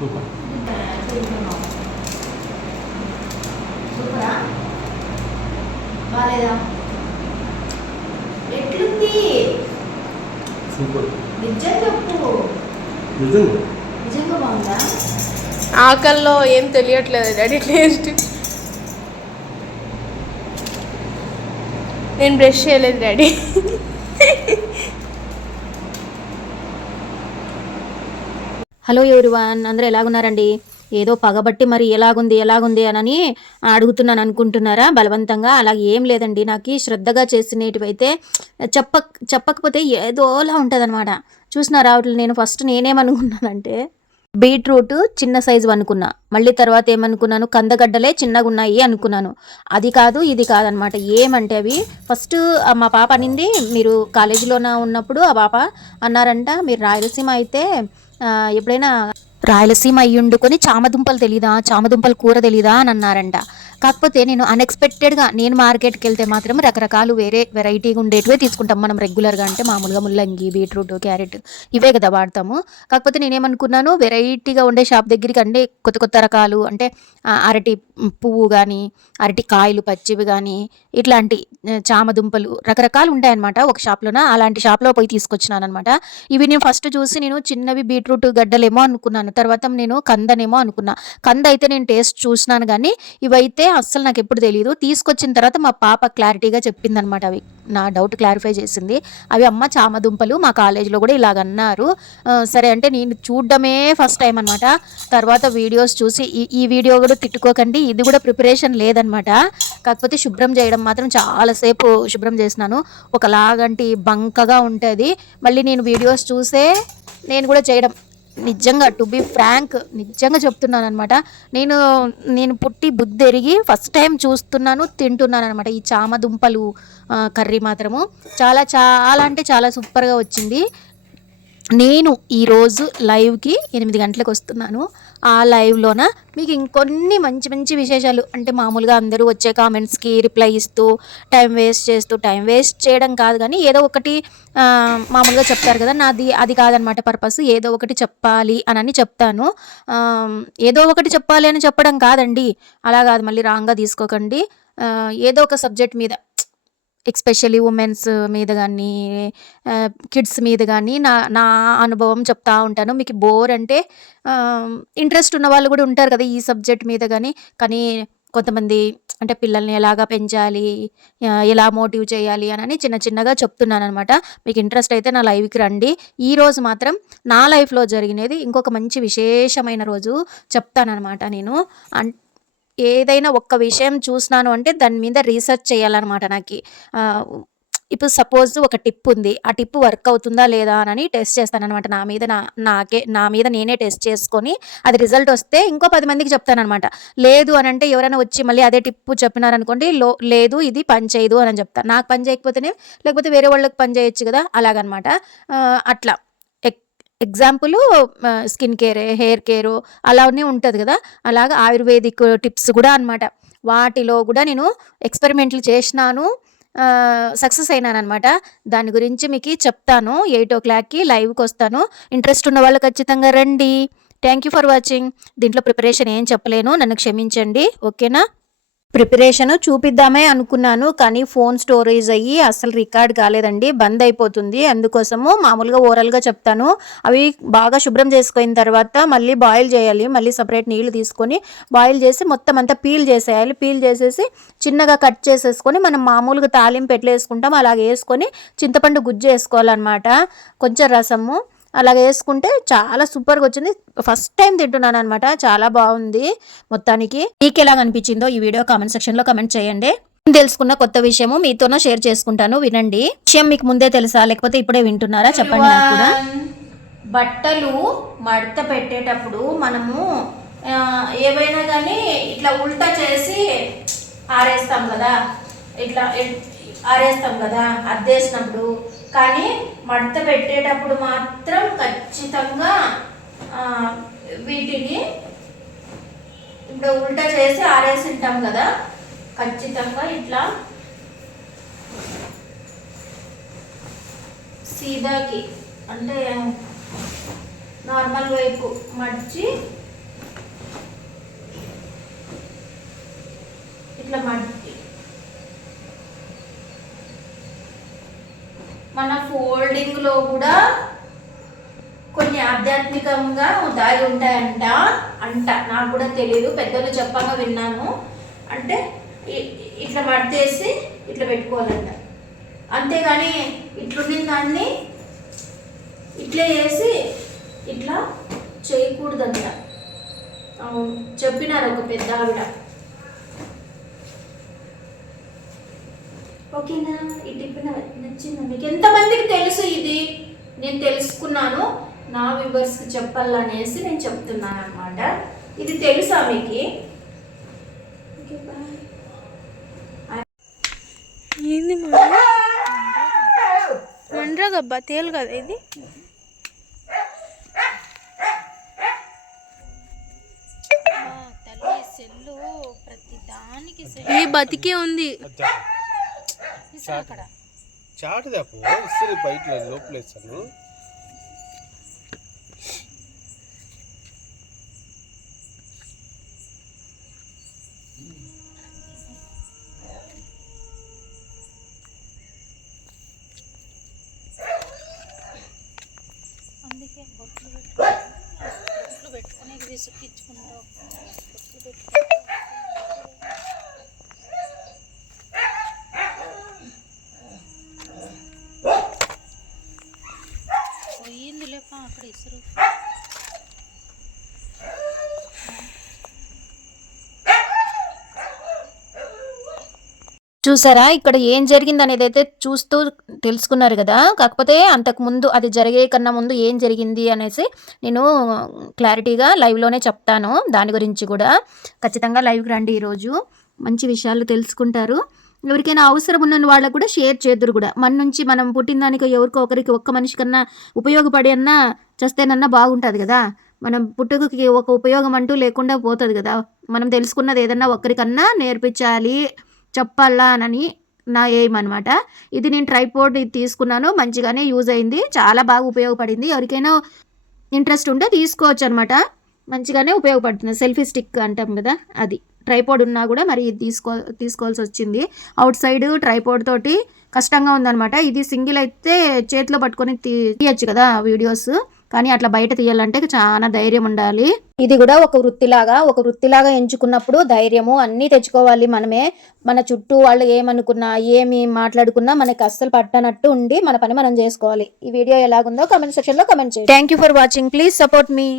Super. సూపరా బాలేదా? ఎట్లుంది? Super. నిజం చెప్పు. నిజంగా బాగుందా? ఆకల్లో ఏం తెలియట్లేదు డాడీ టేస్ట్. నేను బ్రష్ చేయలేదు డాడీ. హలో ఎవరివన్, అందరూ ఎలాగున్నారండి? ఏదో పగబట్టి మరి ఎలాగుంది అని అడుగుతున్నాను అనుకుంటున్నారా బలవంతంగా? అలాగే ఏం లేదండి. నాకు శ్రద్ధగా చేసినటివైతే చెప్పకపోతే ఏదోలా ఉంటుంది అనమాట. చూసినారా వాటిని? నేను ఫస్ట్ నేనేమనుకున్నానంటే బీట్రూట్ చిన్న సైజు అనుకున్నా. మళ్ళీ తర్వాత ఏమనుకున్నాను, కందగడ్డలే చిన్నగా ఉన్నాయి అనుకున్నాను. అది కాదు ఇది కాదనమాట. ఏమంటే అవి ఫస్ట్ మా పాప అనింది, మీరు కాలేజీలోన ఉన్నప్పుడు ఆ పాప అన్నారంట, మీరు రాయలసీమ అయితే ఎప్పుడైనా రాయలసీమ అయ్యుండుకొని చామదుంపలు తెలీదా, చామదుంపల కూర తెలీదా అని అన్నారంట. కాకపోతే నేను అన్ఎక్స్పెక్టెడ్గా నేను మార్కెట్కి వెళ్తే మాత్రం రకరకాలు వేరే వెరైటీగా ఉండేటివే తీసుకుంటాం మనం రెగ్యులర్గా. అంటే మామూలుగా ముల్లంగి, బీట్రూట్, క్యారెట్ ఇవే కదా వాడతాము. కాకపోతే నేనేమనుకున్నాను, వెరైటీగా ఉండే షాప్ దగ్గరికి అంటే కొత్త రకాలు అంటే అరటి పువ్వు కానీ, అరటి కాయలు పచ్చివి కానీ, ఇట్లాంటి చామదుంపలు రకరకాలు ఉంటాయన్నమాట ఒక షాప్లోన. అలాంటి షాప్లో పోయి తీసుకొచ్చినాను అనమాట. ఇవి నేను ఫస్ట్ చూసి నేను చిన్నవి బీట్రూట్ గడ్డలేమో అనుకున్నాను. తర్వాత నేను కందనేమో అనుకున్నా. కంద అయితే నేను టేస్ట్ చూసినాను కానీ ఇవైతే అస్సలు నాకు ఎప్పుడు తెలియదు. తీసుకొచ్చిన తర్వాత మా పాప క్లారిటీగా చెప్పిందనమాట. అవి నా డౌట్ క్లారిఫై చేసింది. అవి అమ్మ చామదుంపలు, మా కాలేజీలో కూడా ఇలాగన్నారు. సరే అంటే నేను చూడడమే ఫస్ట్ టైం అనమాట. తర్వాత వీడియోస్ చూసి ఈ వీడియో కూడా తిట్టుకోకండి, ఇది కూడా ప్రిపరేషన్ లేదనమాట. కాకపోతే శుభ్రం చేయడం మాత్రం చాలాసేపు శుభ్రం చేసినాను. ఒకలాగంటి బంకగా ఉంటుంది. మళ్ళీ నేను వీడియోస్ చూసే నేను కూడా చేయడం. నిజంగా టు బీ ఫ్రాంక్ నిజంగా చెప్తున్నాను అనమాట. నేను పుట్టి బుద్ధి ఎరిగి ఫస్ట్ టైం చూస్తున్నాను, తింటున్నాను అనమాట. ఈ చామదుంపలు కర్రీ మాత్రము చాలా చాలా అంటే చాలా సూపర్గా వచ్చింది. నేను ఈరోజు లైవ్కి 8 గంటలకు వస్తున్నాను. ఆ లైవ్లోన మీకు ఇంకొన్ని మంచి మంచి విశేషాలు, అంటే మామూలుగా అందరూ వచ్చే కామెంట్స్కి రిప్లై ఇస్తూ టైం వేస్ట్ చేయడం కాదు కానీ ఏదో ఒకటి మామూలుగా చెప్తారు కదా, అది కాదనమాట పర్పస్. ఏదో ఒకటి చెప్పాలి అని చెప్తాను. ఏదో ఒకటి చెప్పాలి అని చెప్పడం కాదండి, అలా కాదు, మళ్ళీ రాంగ్గా తీసుకోకండి. ఏదో ఒక సబ్జెక్ట్ మీద, ఎస్పెషల్లీ ఉమెన్స్ మీద కానీ కిడ్స్ మీద కానీ నా అనుభవం చెప్తా ఉంటాను. మీకు బోర్ అంటే ఇంట్రెస్ట్ ఉన్న వాళ్ళు కూడా ఉంటారు కదా ఈ సబ్జెక్ట్ మీద కానీ కొంతమంది అంటే పిల్లల్ని ఎలాగా పెంచాలి, ఎలా మోటివ్ చేయాలి అని చిన్నగా చెప్తున్నాను అనమాట. మీకు ఇంట్రెస్ట్ అయితే నా లైవ్కి రండి. ఈరోజు మాత్రం నా లైఫ్లో జరిగినది ఇంకొక మంచి విశేషమైన రోజు చెప్తానమాట. నేను ఏదైనా ఒక్క విషయం చూసినాను అంటే దాని మీద రీసెర్చ్ చేయాలన్నమాట. నాకు ఇప్పుడు సపోజ్ ఒక టిప్ ఉంది, ఆ టిప్ వర్క్ అవుతుందా లేదా అని టెస్ట్ చేస్తానమాట. నా మీద నేనే టెస్ట్ చేసుకొని అది రిజల్ట్ వస్తే ఇంకో 10 మందికి చెప్తానమాట. లేదు అని అంటే ఎవరైనా వచ్చి మళ్ళీ అదే టిప్ చెప్పినారనుకోండి, లేదు ఇది పని చేయదు అని చెప్తాను. నాకు పని చేయకపోతేనే, లేకపోతే వేరే వాళ్ళకి పని చేయొచ్చు కదా, అలాగనమాట. అట్లా example skin care, hair care అలానే ఉంటుంది కదా, అలాగా ఆయుర్వేదిక్ టిప్స్ కూడా అనమాట. వాటిలో కూడా నేను ఎక్స్పెరిమెంట్లు చేసినాను, సక్సెస్ అయినాను అనమాట. దాని గురించి మీకు చెప్తాను. 8 o'clockకి లైవ్కి వస్తాను. ఇంట్రెస్ట్ ఉన్న వాళ్ళు ఖచ్చితంగా రండి. Thank you for watching. దీంట్లో ప్రిపరేషన్ ఏం చెప్పలేను, నన్ను క్షమించండి, ఓకేనా? ప్రిపరేషన్ చూపిద్దామే అనుకున్నాను కానీ ఫోన్ స్టోరేజ్ అయ్యి అసలు రికార్డ్ కాలేదండి, బంద్ అయిపోతుంది. అందుకోసము మామూలుగా ఓరల్గా చెప్తాను. అవి బాగా శుభ్రం చేసుకున్న తర్వాత మళ్ళీ బాయిల్ చేయాలి. మళ్ళీ సపరేట్ నీళ్ళు తీసుకొని బాయిల్ చేసి మొత్తం అంతా పీల్ చేసేయాలి. పీల్ చేసేసి చిన్నగా కట్ చేసేసుకొని మనం మామూలుగా తాలింపు ఎట్లా వేసుకుంటాం అలాగే వేసుకొని చింతపండు గుజ్జు వేసుకోవాలన్నమాట, కొంచెం రసము అలాగ వేసుకుంటే చాలా సూపర్గా వచ్చింది. ఫస్ట్ టైం తింటున్నాను అనమాట, చాలా బాగుంది. మొత్తానికి మీకు ఎలా అనిపించిందో ఈ వీడియో కామెంట్ సెక్షన్లో కామెంట్ చేయండి. తెలుసుకున్న కొత్త విషయము మీతోనో షేర్ చేసుకుంటాను, వినండి. విషయం మీకు ముందే తెలుసా లేకపోతే ఇప్పుడే వింటున్నారా చెప్పండి నాకు కూడా. బట్టలు మడత పెట్టేటప్పుడు మనము ఏవైనా కానీ ఇట్లా ఉల్టా చేసి ఆరేస్తాం కదా, అద్దేసినప్పుడు. కానీ మడత పెట్టేటప్పుడు మాత్రం ఖచ్చితంగా వీటిని ఇప్పుడు ఉల్టా చేసి ఆరేసి ఉంటాం కదా, ఖచ్చితంగా ఇట్లా సీదాకి అంటే నార్మల్ వైపు మడిచి ప్లాస్టిక్లో కూడా కొన్ని ఆధ్యాత్మికంగా దాగి ఉంటాయంట నాకు కూడా తెలియదు, పెద్దలు చెప్పగా విన్నాను. అంటే ఇట్లా మడతేసి ఇట్లా పెట్టుకోవాలంట, అంతేగాని ఇట్లుండి దాన్ని ఇట్లా వేసి ఇట్లా చేయకూడదంట. అవును, చెప్పినారు ఒక పెద్ద ఆవిడ. ఓకేనా? ఈ టిప్ నచ్చిందా మీకు? ఎంతమందికి తెలుసు ఇది? నేను తెలుసుకున్నాను, నా వ్యూవర్స్కి చెప్పాలనేసి నేను చెప్తున్నాను అనమాట. ఇది తెలుసా మీకు? ఏంది మండ్రగబ్బా తేలు కదా ఇది. ఈ బతికే ఉంది. చాటుదాపు ఇస్తుంది బయట లోపల వేస్తాను. అందుకే బొట్లు పెట్టుకుని విసుక్కించుకుంటావు. పోయింది లేప అక్కడ ఇసురు. చూసారా ఇక్కడ ఏం జరిగింది అనేది అయితే చూస్తూ తెలుసుకున్నారు కదా. కాకపోతే అంతకుముందు అది జరిగే కన్నా ముందు ఏం జరిగింది అనేసి నేను క్లారిటీగా లైవ్లోనే చెప్తాను. దాని గురించి కూడా ఖచ్చితంగా లైవ్కి రండి, ఈరోజు మంచి విషయాలు తెలుసుకుంటారు. ఎవరికైనా అవసరం ఉన్న వాళ్ళకు కూడా షేర్ చేద్దరు కూడా. మన నుంచి మనం పుట్టిన దానికి ఎవరికో ఒకరికి, ఒక్క మనిషి కన్నా ఉపయోగపడి అన్నా చేస్తేనన్నా బాగుంటుంది కదా. మనం పుట్టుకకి ఒక ఉపయోగం అంటూ లేకుండా పోతుంది కదా. మనం తెలుసుకున్నది ఏదన్నా ఒక్కరికన్నా నేర్పించాలి, చెప్పాలా అని నా ఎయిమ్ అనమాట. ఇది నేను ట్రైపోడ్ తీసుకున్నాను, మంచిగానే యూజ్ అయింది, చాలా బాగా ఉపయోగపడింది. ఎవరికైనా ఇంట్రెస్ట్ ఉంటే తీసుకోవచ్చు అనమాట, మంచిగానే ఉపయోగపడుతుంది. సెల్ఫీ స్టిక్ అంటాం కదా, అది ట్రైపోడ్ ఉన్నా కూడా మరి తీసుకోవాల్సి వచ్చింది. అవుట్ సైడ్ ట్రైపోడ్ తోటి కష్టంగా ఉందన్నమాట. ఇది సింగిల్ అయితే చేతిలో పట్టుకొని తీయచ్చు కదా వీడియోస్, కానీ అట్లా బయట తీయాలంటే చాలా ధైర్యం ఉండాలి. ఇది కూడా ఒక వృత్తిలాగా ఎంచుకున్నప్పుడు ధైర్యము అన్నీ తెచ్చుకోవాలి మనమే. మన చుట్టూ వాళ్ళు ఏమనుకున్నా, ఏమి మాట్లాడుకున్నా మనకి అస్సలు పట్టనట్టు ఉండి మన పని మనం చేసుకోవాలి. ఈ వీడియో ఎలాగుందో కామెంట్ సెక్షన్లో కామెంట్ చేయండి. Thank you for watching. Please support me.